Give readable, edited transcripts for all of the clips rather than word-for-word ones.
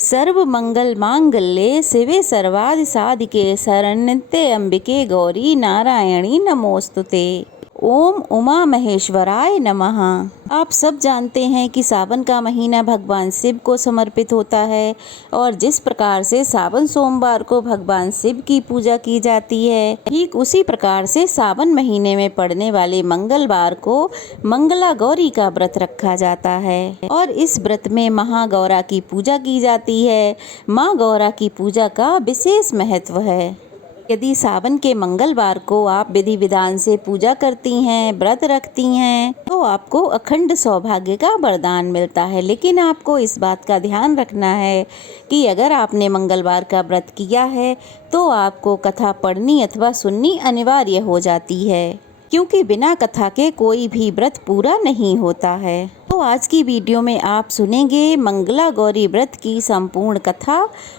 सर्व मंगल मांगल्ये शिवे सर्वादि साधिके शरण्ये अंबिके गौरी नारायणी नमोस्तुते। ओम उमा महेश्वराय नमः। आप सब जानते हैं कि सावन का महीना भगवान शिव को समर्पित होता है और जिस प्रकार से सावन सोमवार को भगवान शिव की पूजा की जाती है, ठीक उसी प्रकार से सावन महीने में पड़ने वाले मंगलवार को मंगला गौरी का व्रत रखा जाता है और इस व्रत में महागौरा की पूजा की जाती है। माँ गौरा की पूजा का विशेष महत्व है। यदि सावन के मंगलवार को आप विधि विधान से पूजा करती हैं, व्रत रखती हैं, तो आपको अखंड सौभाग्य का वरदान मिलता है। लेकिन आपको इस बात का ध्यान रखना है कि अगर आपने मंगलवार का व्रत किया है तो आपको कथा पढ़नी अथवा सुननी अनिवार्य हो जाती है, क्योंकि बिना कथा के कोई भी व्रत पूरा नहीं होता है। तो आज की वीडियो में आप सुनेंगे मंगला गौरी व्रत की संपूर्ण कथा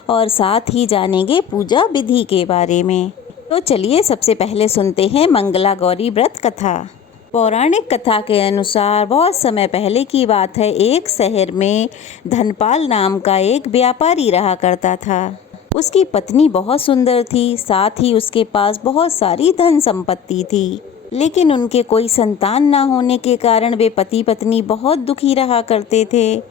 और साथ ही जानेंगे पूजा विधि के बारे में। तो चलिए सबसे पहले सुनते हैं मंगला गौरी व्रत कथा। पौराणिक कथा के अनुसार बहुत समय पहले की बात है, एक शहर में धनपाल नाम का एक व्यापारी रहा करता था। उसकी पत्नी बहुत सुंदर थी, साथ ही उसके पास बहुत सारी धन संपत्ति थी, लेकिन उनके कोई संतान ना होने के कारण वे पति पत्नी बहुत दुखी रहा करते थे।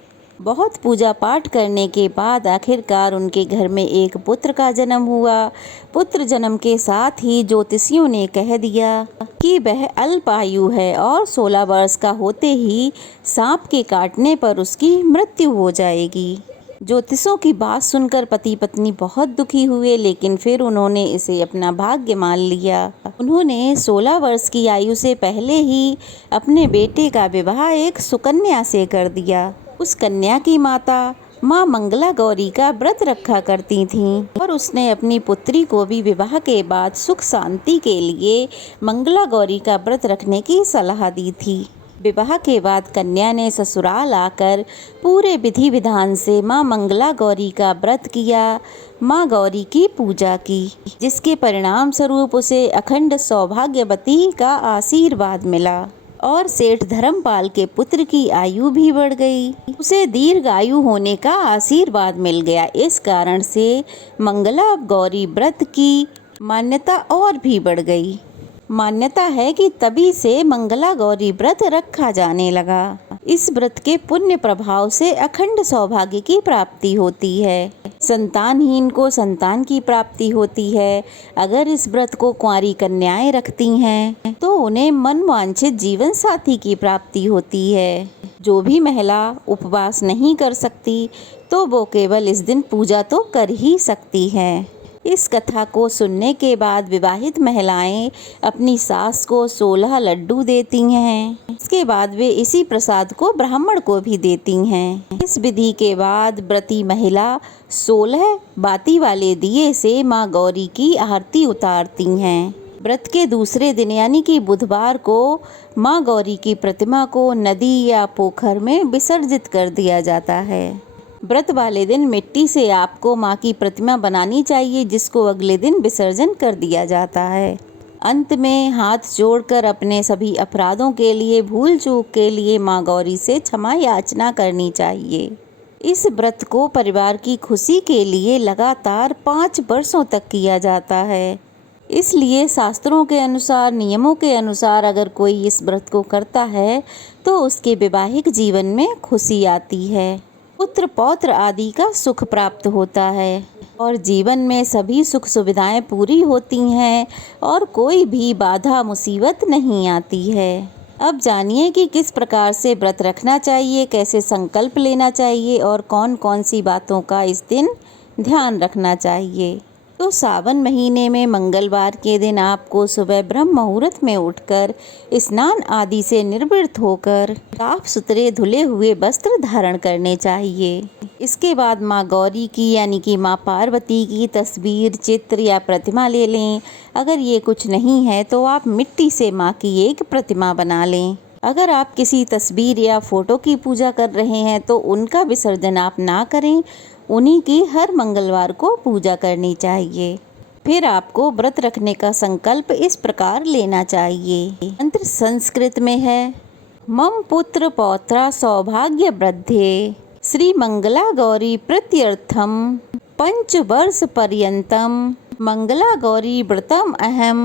बहुत पूजा पाठ करने के बाद आखिरकार उनके घर में एक पुत्र का जन्म हुआ। पुत्र जन्म के साथ ही ज्योतिषियों ने कह दिया कि वह अल्पायु है और 16 वर्ष का होते ही सांप के काटने पर उसकी मृत्यु हो जाएगी। ज्योतिषों की बात सुनकर पति पत्नी बहुत दुखी हुए, लेकिन फिर उन्होंने इसे अपना भाग्य मान लिया। उन्होंने 16 वर्ष की आयु से पहले ही अपने बेटे का विवाह एक सुकन्या से कर दिया। उस कन्या की माता माँ मंगला गौरी का व्रत रखा करती थीं और उसने अपनी पुत्री को भी विवाह के बाद सुख शांति के लिए मंगला गौरी का व्रत रखने की सलाह दी थी। विवाह के बाद कन्या ने ससुराल आकर पूरे विधि विधान से माँ मंगला गौरी का व्रत किया, माँ गौरी की पूजा की, जिसके परिणाम स्वरूप उसे अखंड सौभाग्यवती का आशीर्वाद मिला और सेठ धर्मपाल के पुत्र की आयु भी बढ़ गई। उसे दीर्घ आयु होने का आशीर्वाद मिल गया। इस कारण से मंगला गौरी व्रत की मान्यता और भी बढ़ गई। मान्यता है कि तभी से मंगला गौरी व्रत रखा जाने लगा। इस व्रत के पुण्य प्रभाव से अखंड सौभाग्य की प्राप्ति होती है। संतानहीन को संतान की प्राप्ति होती है। अगर इस व्रत को कुंवारी कन्याएं रखती हैं तो उन्हें मनवांछित जीवन साथी की प्राप्ति होती है। जो भी महिला उपवास नहीं कर सकती तो वो केवल इस दिन पूजा तो कर ही सकती है। इस कथा को सुनने के बाद विवाहित महिलाएं अपनी सास को 16 लड्डू देती हैं। इसके बाद वे इसी प्रसाद को ब्राह्मण को भी देती हैं। इस विधि के बाद व्रती महिला 16 बाती वाले दिए से माँ गौरी की आरती उतारती हैं। व्रत के दूसरे दिन यानी कि बुधवार को माँ गौरी की प्रतिमा को नदी या पोखर में विसर्जित कर दिया जाता है। व्रत वाले दिन मिट्टी से आपको माँ की प्रतिमा बनानी चाहिए, जिसको अगले दिन विसर्जन कर दिया जाता है। अंत में हाथ जोड़कर अपने सभी अपराधों के लिए, भूल चूक के लिए माँ गौरी से क्षमा याचना करनी चाहिए। इस व्रत को परिवार की खुशी के लिए लगातार 5 वर्षों तक किया जाता है। इसलिए शास्त्रों के अनुसार, नियमों के अनुसार अगर कोई इस व्रत को करता है तो उसके वैवाहिक जीवन में खुशी आती है, पुत्र पौत्र आदि का सुख प्राप्त होता है और जीवन में सभी सुख सुविधाएं पूरी होती हैं और कोई भी बाधा मुसीबत नहीं आती है। अब जानिए कि किस प्रकार से व्रत रखना चाहिए, कैसे संकल्प लेना चाहिए और कौन कौन सी बातों का इस दिन ध्यान रखना चाहिए। तो सावन महीने में मंगलवार के दिन आपको सुबह ब्रह्म मुहूर्त में उठकर स्नान आदि से निर्वृत्त होकर साफ सुथरे धुले हुए वस्त्र धारण करने चाहिए। इसके बाद माँ गौरी की यानी कि माँ पार्वती की तस्वीर, चित्र या प्रतिमा ले लें। अगर ये कुछ नहीं है तो आप मिट्टी से माँ की एक प्रतिमा बना लें। अगर आप किसी तस्वीर या फोटो की पूजा कर रहे हैं तो उनका विसर्जन आप ना करें, उन्हीं की हर मंगलवार को पूजा करनी चाहिए। फिर आपको व्रत रखने का संकल्प इस प्रकार लेना चाहिए। मंत्र संस्कृत में है, मम पुत्र पौत्रा सौभाग्य वृद्धे श्री मंगला गौरी प्रीत्यर्थम पंचवर्ष पर्यंतम मंगला गौरी व्रतम अहम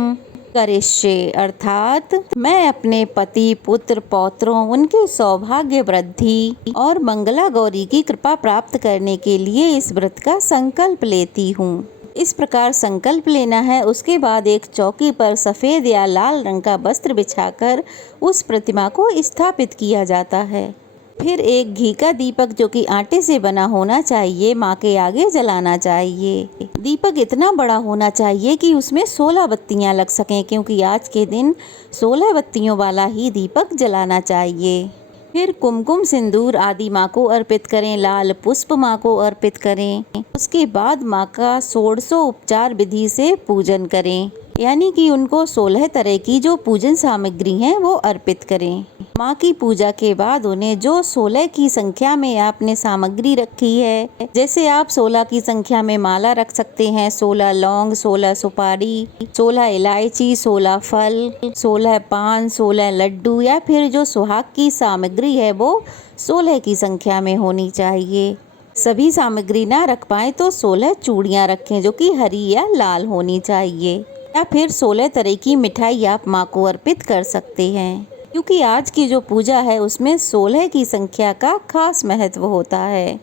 करिष्ये, अर्थात मैं अपने पति पुत्र पौत्रों उनके सौभाग्य वृद्धि और मंगला गौरी की कृपा प्राप्त करने के लिए इस व्रत का संकल्प लेती हूँ। इस प्रकार संकल्प लेना है। उसके बाद एक चौकी पर सफ़ेद या लाल रंग का वस्त्र बिछाकर उस प्रतिमा को स्थापित किया जाता है। फिर एक घी का दीपक जो कि आटे से बना होना चाहिए माँ के आगे जलाना चाहिए। दीपक इतना बड़ा होना चाहिए कि उसमें 16 बत्तियाँ लग सकें, क्योंकि आज के दिन 16 बत्तियों वाला ही दीपक जलाना चाहिए। फिर कुमकुम सिंदूर आदि माँ को अर्पित करें, लाल पुष्प माँ को अर्पित करें। उसके बाद माँ का 16 उपचार विधि से पूजन करें, यानी कि उनको 16 तरह की जो पूजन सामग्री हैं वो अर्पित करें। माँ की पूजा के बाद उन्हें जो 16 की संख्या में आपने सामग्री रखी है, जैसे आप 16 की संख्या में माला रख सकते हैं, 16 लौंग, 16 सुपारी, 16 इलायची, 16 फल, 16 पान, 16 लड्डू, या फिर जो सुहाग की सामग्री है वो 16 की संख्या में होनी चाहिए। सभी सामग्री ना रख पाए तो 16 चूड़ियाँ रखें जो कि हरी या लाल होनी चाहिए, या फिर 16 तरह की मिठाई आप माँ को अर्पित कर सकते हैं, क्योंकि आज की जो पूजा है उसमें 16 की संख्या का खास महत्व होता है।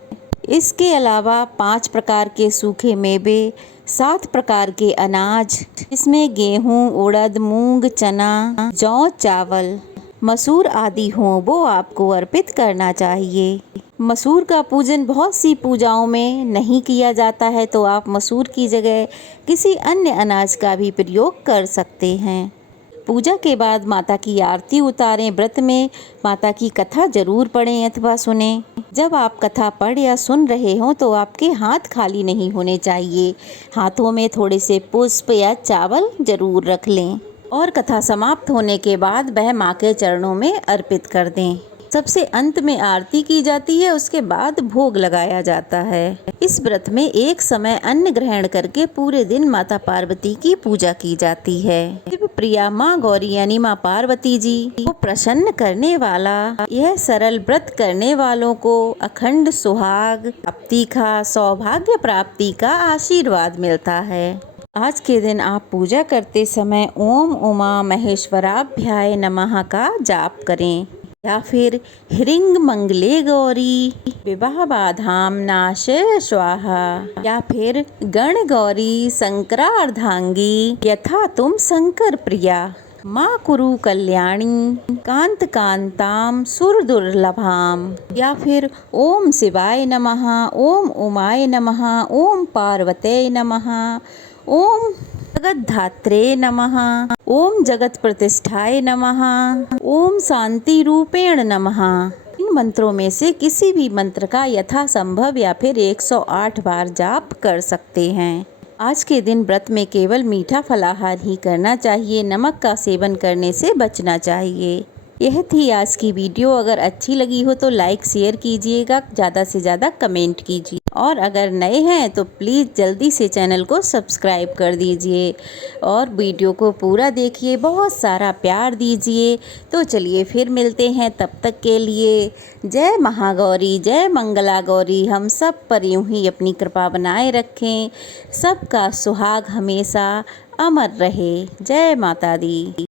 इसके अलावा 5 प्रकार के सूखे मेवे, 7 प्रकार के अनाज, इसमें गेहूँ, उड़द, मूंग, चना, जौ, चावल, मसूर आदि हों वो आपको अर्पित करना चाहिए। मसूर का पूजन बहुत सी पूजाओं में नहीं किया जाता है, तो आप मसूर की जगह किसी अन्य अनाज का भी प्रयोग कर सकते हैं। पूजा के बाद माता की आरती उतारें। व्रत में माता की कथा जरूर पढ़ें अथवा सुनें। जब आप कथा पढ़ या सुन रहे हों तो आपके हाथ खाली नहीं होने चाहिए। हाथों में थोड़े से पुष्प या चावल जरूर रख लें और कथा समाप्त होने के बाद वह माँ के चरणों में अर्पित कर दें। सबसे अंत में आरती की जाती है, उसके बाद भोग लगाया जाता है। इस व्रत में एक समय अन्न ग्रहण करके पूरे दिन माता पार्वती की पूजा की जाती है। शिव प्रिया माँ गौरी यानी माँ पार्वती जी को प्रसन्न करने वाला यह सरल व्रत करने वालों को अखंड सुहाग प्राप्ति का, सौभाग्य प्राप्ति का आशीर्वाद मिलता है। आज के दिन आप पूजा करते समय ओम उमा महेश्वराभ्याय नमः का जाप करें, या फिर ह्रीं मंगले गौरी विवाह बाधाम नाशय स्वाहा, या फिर गण गौरी शंकरार्धांगी यथा तुम शंकर प्रिया माँ कुरु कल्याणी कांत कांताम सुर दुर्लभाम, या फिर ओम शिवाय नमः, ओम उमाय नमः, ओम पार्वते नमः, ओम जगद्धात्रे नमः, ओम जगत प्रतिष्ठाय नमः, ओम शांति रूपेण नमः। इन मंत्रों में से किसी भी मंत्र का यथासंभव या फिर 108 बार जाप कर सकते हैं। आज के दिन व्रत में केवल मीठा फलाहार ही करना चाहिए, नमक का सेवन करने से बचना चाहिए। यह थी आज की वीडियो। अगर अच्छी लगी हो तो लाइक शेयर कीजिएगा, ज़्यादा से ज़्यादा कमेंट कीजिए, और अगर नए हैं तो प्लीज़ जल्दी से चैनल को सब्सक्राइब कर दीजिए और वीडियो को पूरा देखिए, बहुत सारा प्यार दीजिए। तो चलिए फिर मिलते हैं, तब तक के लिए जय महागौरी, जय मंगला गौरी। हम सब पर यूं ही अपनी कृपा बनाए रखें, सबका सुहाग हमेशा अमर रहे। जय माता दी।